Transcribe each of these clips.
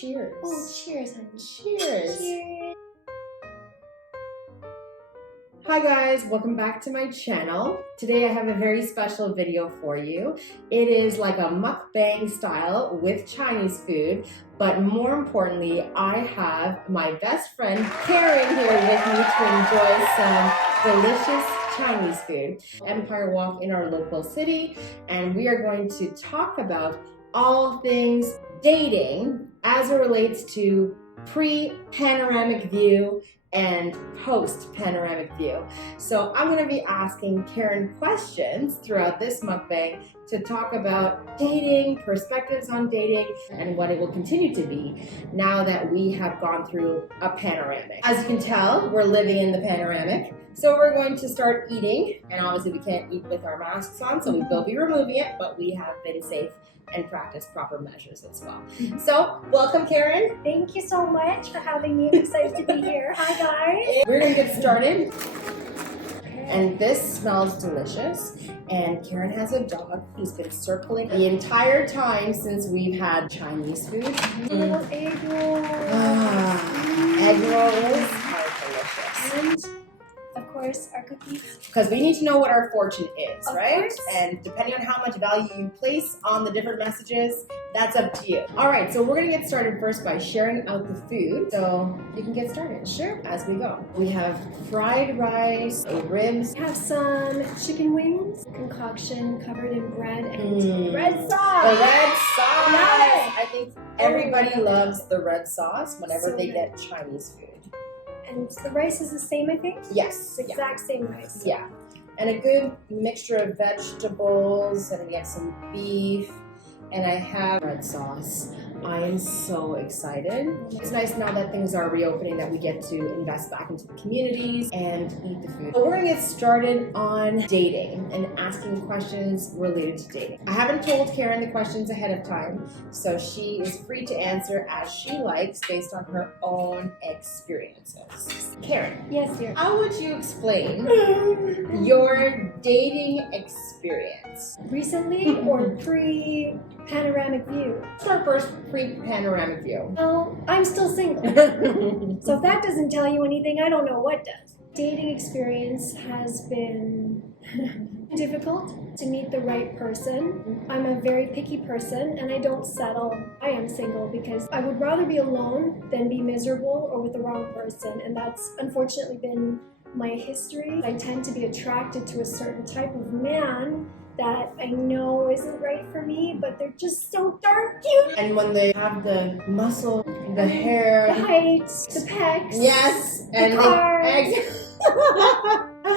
cheers. Oh, cheers, honey. Cheers. Cheers. Hi guys, welcome back to my channel. Today I have a very special video for you. It is like a mukbang style with Chinese food, but more importantly, I have my best friend Karen here with me to enjoy some delicious Chinese food. Empire Walk in our local city, and we are going to talk about all things dating as it relates to pre-panoramic view and post-panoramic view. So I'm going to be asking Karen questions throughout this mukbang to talk about dating, perspectives on dating, and what it will continue to be now that we have gone through a panoramic. As you can tell, we're living in the panoramic. So we're going to start eating, and obviously we can't eat with our masks on, so we will be removing it, but we have been safe and practiced proper measures as well. So, welcome Karen. Thank you so much for having me. I'm excited to be here. Hi guys. We're gonna get started. And this smells delicious. And Karen has a dog who's been circling the entire time since we've had Chinese food. Little egg rolls. Egg rolls are delicious. And of course, our cookies. Because we need to know what our fortune is, Of right? course. And depending on how much value you place on the different messages, that's up to you. All right, so we're gonna get started first by sharing out the food. So you can get started, sure, as we go. We have fried rice, ribs. We have some chicken wings, concoction covered in bread and red sauce. The red sauce. Love it. I think everybody loves the red sauce whenever So they good. get Chinese food. And the rice is the same, I think? Yes. It's the exact same rice. Yeah. And a good mixture of vegetables, and we get some beef, and I have red sauce. I am so excited. It's nice now that things are reopening that we get to invest back into the communities and eat the food. So we're gonna get started on dating and asking questions related to dating. I haven't told Karen the questions ahead of time, so she is free to answer as she likes based on her own experiences. Karen, Yes, dear. how would you explain your dating experience? Recently or pre-panoramic view? Start first, pre-panoramic view. Well, I'm still single. So if that doesn't tell you anything, I don't know what does. Dating experience has been difficult to meet the right person. I'm a very picky person and I don't settle. I am single because I would rather be alone than be miserable or with the wrong person, and that's unfortunately been my history. I tend to be attracted to a certain type of man that I know isn't right for me, but they're just so darn cute. And when they have the muscle, the hair, The height, the pecs. yes, and the cars.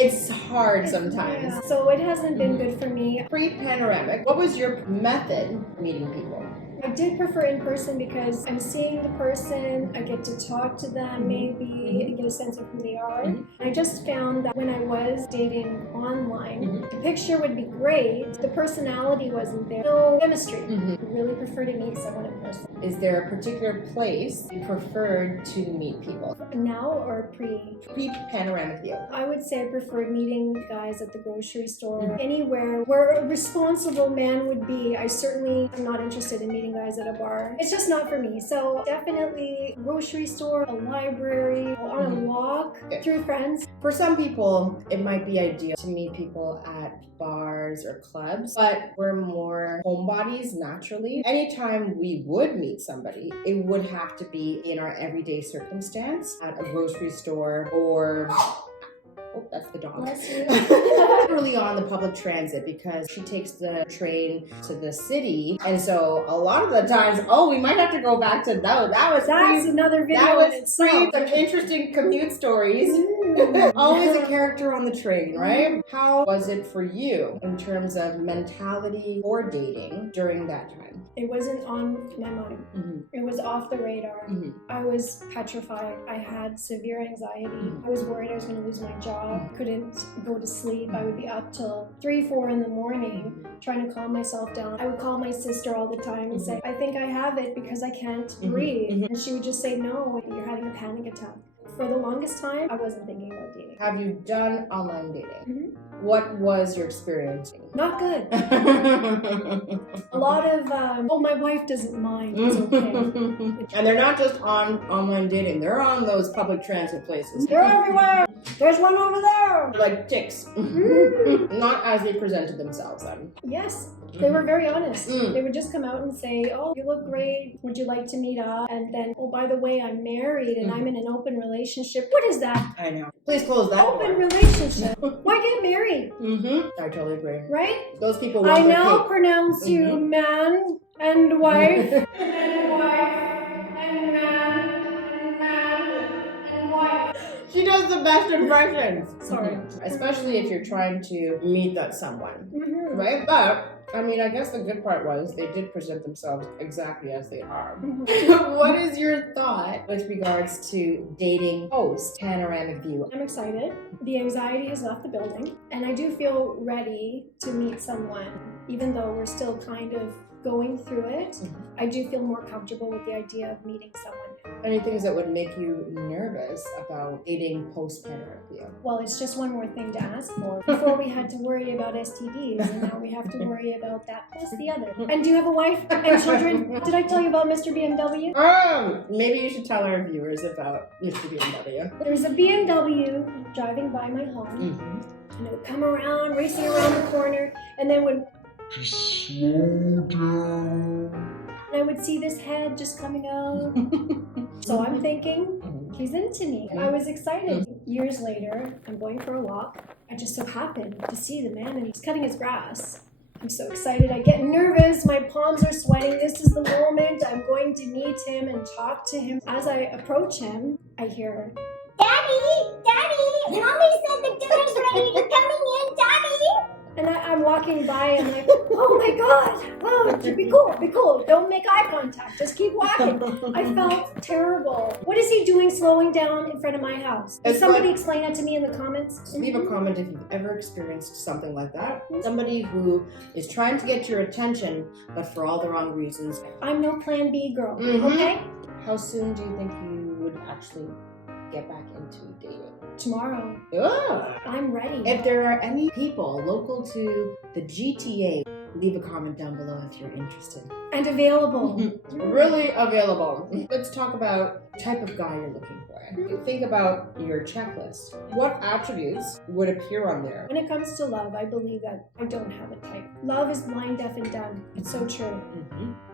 it's hard sometimes. Yeah. So it hasn't been good for me. Pre-panoramic, what was your method of meeting people? I did prefer in person because I'm seeing the person, I get to talk to them maybe and get a sense of who they are. I just found that when I was dating online, the picture would be great, the personality wasn't there, no chemistry. I really prefer to meet someone in person. Is there a particular place you preferred to meet people? Now or pre? Pre-panoramic view. I would say I preferred meeting guys at the grocery store, anywhere where a responsible man would be. I certainly am not interested in meeting guys at a bar. It's just not for me. So definitely grocery store, a library, on a walk, through friends. For some people, it might be ideal to meet people at bars or clubs, but we're more homebodies naturally. Anytime we would meet somebody, it would have to be in our everyday circumstance at a grocery store or oh, that's the dog. Bless you. Early on the public transit, because she takes the train to the city, and so a lot of the times, oh, we might have to go back to that. That's another video That was in itself. some interesting commute stories. Always a character on the train, right? How was it for you in terms of mentality for dating during that time? It wasn't on my mind. It was off the radar. I was petrified. I had severe anxiety. I was worried I was going to lose my job. Couldn't go to sleep. I would be up till 3, 4 in the morning trying to calm myself down. I would call my sister all the time and say, I think I have it because I can't breathe. And she would just say, no, you're having a panic attack. For the longest time, I wasn't thinking about dating. Have you done online dating? What was your experience? Not good. A lot of, oh, my wife doesn't mind. It's okay. And they're not just on online dating. They're on those public transit places. They're everywhere. There's one over there. They're like ticks. Not as they presented themselves then. Yes. They were very honest. They would just come out and say, oh, you look great. Would you like to meet up? And then, oh, by the way, I'm married and I'm in an open relationship. What is that? I know. Please close that Open door. relationship. Why get married? I totally agree. Right? Those people want I their now cake. pronounce you man and wife. And wife. And man. And man. And wife. She does the best impressions. Sorry. Especially if you're trying to meet that someone. Right? But I mean, I guess the good part was they did present themselves exactly as they are. What is your thought with regards to dating post panoramic view? I'm excited. The anxiety has left the building, and I do feel ready to meet someone, even though we're still kind of going through it. I do feel more comfortable with the idea of meeting someone. Any things that would make you nervous about dating post panoramic view? Well, it's just one more thing to ask for. Before we had to worry about STDs, and now we have to worry about that plus the other. And do you have a wife and children? Did I tell you about Mr. BMW? Maybe you should tell our viewers about Mr. BMW. There was a BMW driving by my home, and it would come around, racing around the corner, and then would Just slow down. and I would see this head just coming out. So I'm thinking, he's into me. I was excited. Years later, I'm going for a walk. I just so happened to see the man, and he's cutting his grass. I'm so excited. I get nervous. My palms are sweating. This is the moment I'm going to meet him and talk to him. As I approach him, I hear, Daddy, Mommy said the dinner's ready. You're coming in, Daddy. and I'm walking by and like, oh my God, oh, be cool. Don't make eye contact. Just keep walking. I felt terrible. What is he doing slowing down in front of my house? Can It's somebody like- explain that to me in the comments? Leave a comment if you've ever experienced something like that. Somebody who is trying to get your attention, but for all the wrong reasons. I'm no plan B girl, Mhm. okay? How soon do you think you would actually get back into dating? Tomorrow, Ugh. I'm ready. If there are any people local to the GTA, leave a comment down below if you're interested. And available. Really available. Let's talk about the type of guy you're looking for. Think about your checklist. What attributes would appear on there? When it comes to love, I believe that I don't have a type. Love is blind, deaf, and dumb. It's so true.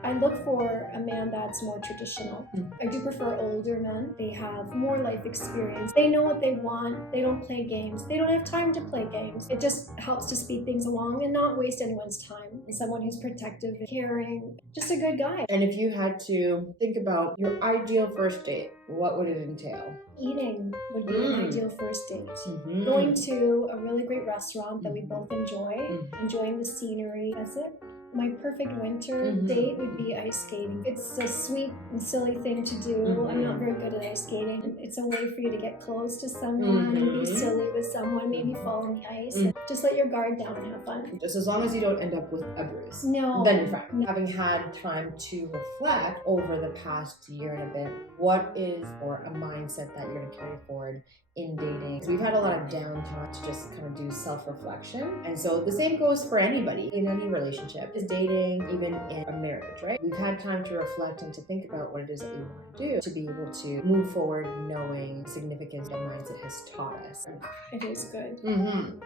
I look for a man that's more traditional. I do prefer older men. They have more life experience. They know what they want. They don't play games. They don't have time to play games. It just helps to speed things along and not waste anyone's time. And someone who's protective, caring, just a good guy. And if you had to think about your ideal first date, what would it entail? Eating would be an ideal first date. Mm-hmm. Going to a really great restaurant that we both enjoy, enjoying the scenery. That's it. My perfect winter date would be ice skating. It's a sweet and silly thing to do. I'm not very good at ice skating. It's a way for you to get close to someone and be silly with someone, maybe fall on the ice. And just let your guard down and have fun. Just as long as you don't end up with a bruise. No. Then you're fine. Having had time to reflect over the past year and a bit, what is or a mindset that you're going to carry forward in dating? We've had a lot of downtime to just kind of do self-reflection, and so the same goes for anybody in any relationship, is dating, even in a marriage, right? We've had time to reflect and to think about what it is that we want to do to be able to move forward knowing significance that mindset has taught us. It is good. Mm-hmm.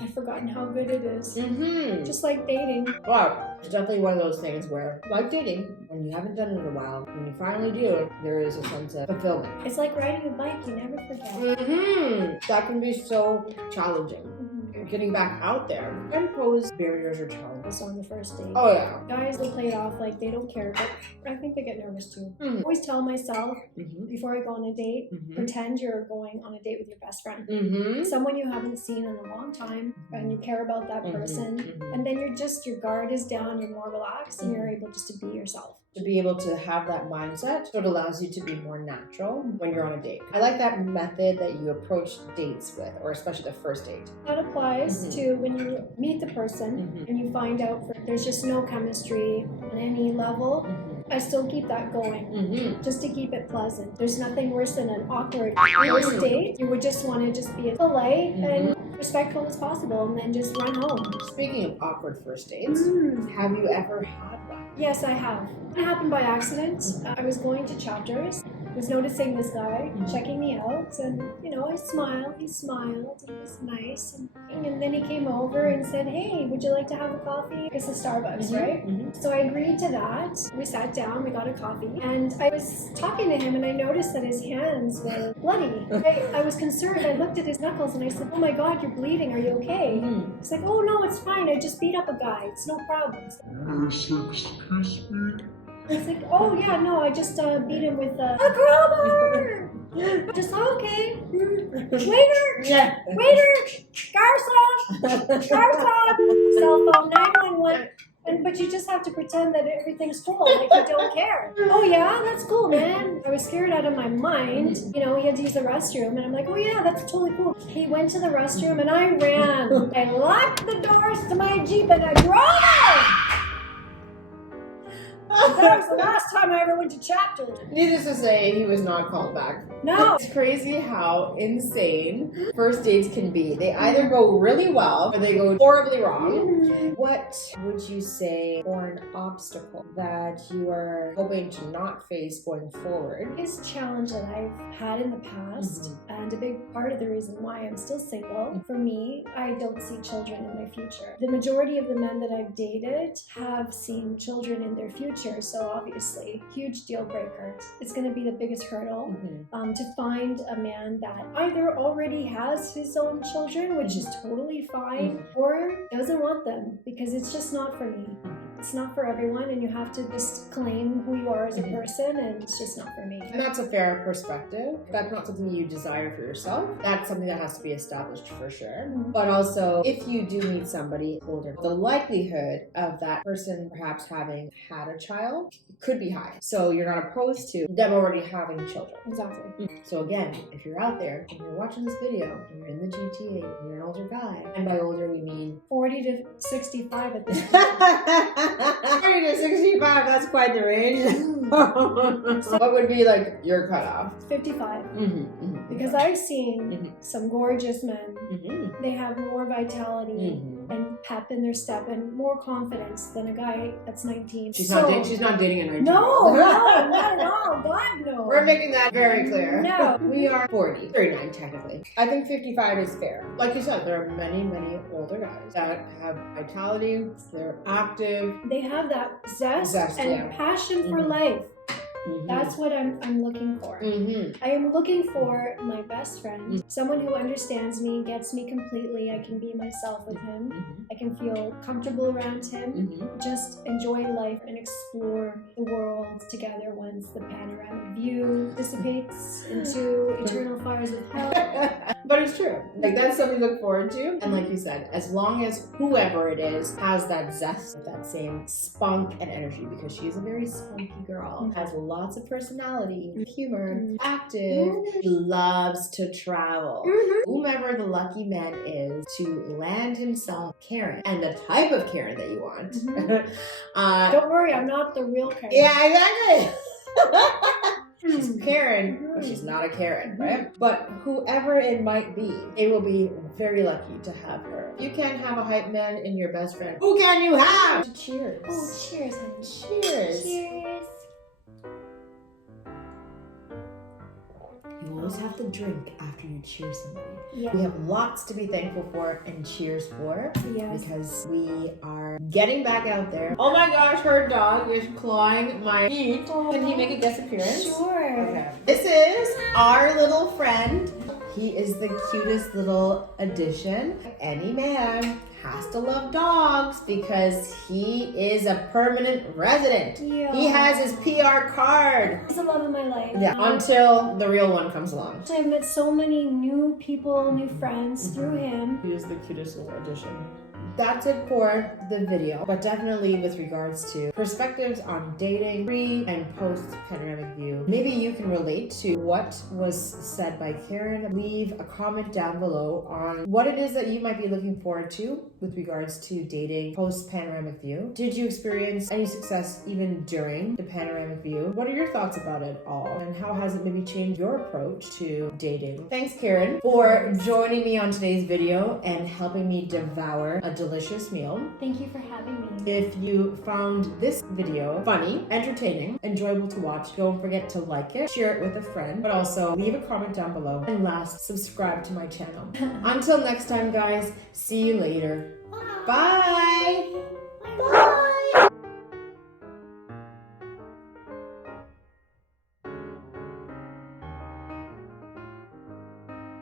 I've forgotten how good it is. Mm-hmm. Just like dating. But it's definitely one of those things where, like dating, when you haven't done it in a while, when you finally do, there is a sense of fulfillment. It's like riding a bike, you never forget. That can be so challenging. Getting back out there can pose barriers or challenges. Also on the first date. Oh yeah. Guys will play it off like they don't care, but I think they get nervous too. I always tell myself before I go on a date, pretend you're going on a date with your best friend. Someone you haven't seen in a long time, and you care about that person, and then your guard is down, you're more relaxed, and you're able just to be yourself. To be able to have that mindset, so it allows you to be more natural when you're on a date. I like that method that you approach dates with, or especially the first date. That applies to when you meet the person and you find out there's just no chemistry on any level. I still keep that going, just to keep it pleasant. There's nothing worse than an awkward first date. You would just want to just be polite and respectful as possible, and then just run home. Speaking of awkward first dates, have you ever had one? Yes, I have. It happened by accident. I was going to Chapters, was noticing this guy checking me out, and I smiled. He smiled. It was nice, and then he came over and said, "Hey, would you like to have a coffee?" It's a Starbucks, right? So I agreed to that. We sat down, we got a coffee, and I was talking to him, and I noticed that his hands were bloody. I was concerned. I looked at his knuckles, and I said, "Oh my God, you're bleeding. Are you okay?" He's like, "Oh no, it's fine. I just beat up a guy. It's no problem." Excuse me? I was like, "Oh yeah, no, I just beat him with a crowbar." Just okay. Waiter, waiter, garçon, cell phone 911. But you just have to pretend that everything's cool, like you don't care. "Oh yeah, that's cool, man." I was scared out of my mind. He had to use the restroom, and I'm like, "Oh yeah, that's totally cool." He went to the restroom, and I ran. I locked the doors to my Jeep, and I drove. That was the last time I ever went to Chapters. Needless to say, he was not called back. No. It's crazy how insane first dates can be. They either go really well or they go horribly wrong. What would you say for an obstacle that you are hoping to not face going forward? Biggest challenge that I've had in the past, and a big part of the reason why I'm still single, for me, I don't see children in my future. The majority of the men that I've dated have seen children in their future, so obviously, huge deal breaker. It's going to be the biggest hurdle to find a man that either already has his own children, which is totally fine, or doesn't want them, because it's just not for me. It's not for everyone, and you have to just claim who you are as a person, and it's just not for me. And that's a fair perspective. That's not something you desire for yourself. That's something that has to be established for sure. But also, if you do meet somebody older, the likelihood of that person perhaps having had a child could be high. So you're not opposed to them already having children. Exactly. So again, if you're out there and you're watching this video and you're in the GTA and you're an older guy, and by older we mean 40 to 65 at this point. 40 to 65, that's quite the range. So what would be like your cutoff? 55. Because I've seen some gorgeous men. They have more vitality and pep in their step and more confidence than a guy that's 19. She's not dating a 19. No, not at all. God, no. We're making that very clear. No. We are 40, 39 technically. I think 55 is fair. Like you said, there are many, many older guys that have vitality, they're active. They have that zest and passion for life. That's what I'm looking for. I am looking for my best friend, someone who understands me, gets me completely. I can be myself with him. I can feel comfortable around him. Just enjoy life and explore the world together once the panoramic view dissipates into eternal fires of hell. But it's true. Like, that's something to look forward to. And like you said, as long as whoever it is has that zest, that same spunk and energy, because she's a very spunky girl, has lots of personality, humor, active, loves to travel. Whomever the lucky man is to land himself Karen, and the type of Karen that you want. Don't worry, I'm not the real Karen. Yeah, exactly. She's Karen, but she's not a Karen, right? But whoever it might be, they will be very lucky to have her. If you can't have a hype man in your best friend, who can you have? Cheers. Oh, cheers, honey. Cheers. Cheers. You always have to drink after you cheer somebody. Yeah. We have lots to be thankful for and cheers for. Yes. Because we are getting back out there. Oh my gosh, her dog is clawing my feet. Can he make a guest appearance? Sure. Okay. This is our little friend. He is the cutest little addition. Any man has to love dogs because he is a permanent resident. Yeah. He has his PR card. He's the love of my life. Yeah, until the real one comes along. I've met so many new people, new friends through him. He is the cutest little addition. That's it for the video, but definitely with regards to perspectives on dating, pre and post panoramic view. Maybe you can relate to what was said by Karen. Leave a comment down below on what it is that you might be looking forward to with regards to dating post panoramic view? Did you experience any success even during the panoramic view? What are your thoughts about it all? And how has it maybe changed your approach to dating? Thanks, Karen, for joining me on today's video and helping me devour a delicious meal. Thank you for having me. If you found this video funny, entertaining, enjoyable to watch, don't forget to like it, share it with a friend, but also leave a comment down below. And last, subscribe to my channel. Until next time, guys, see you later. Bye!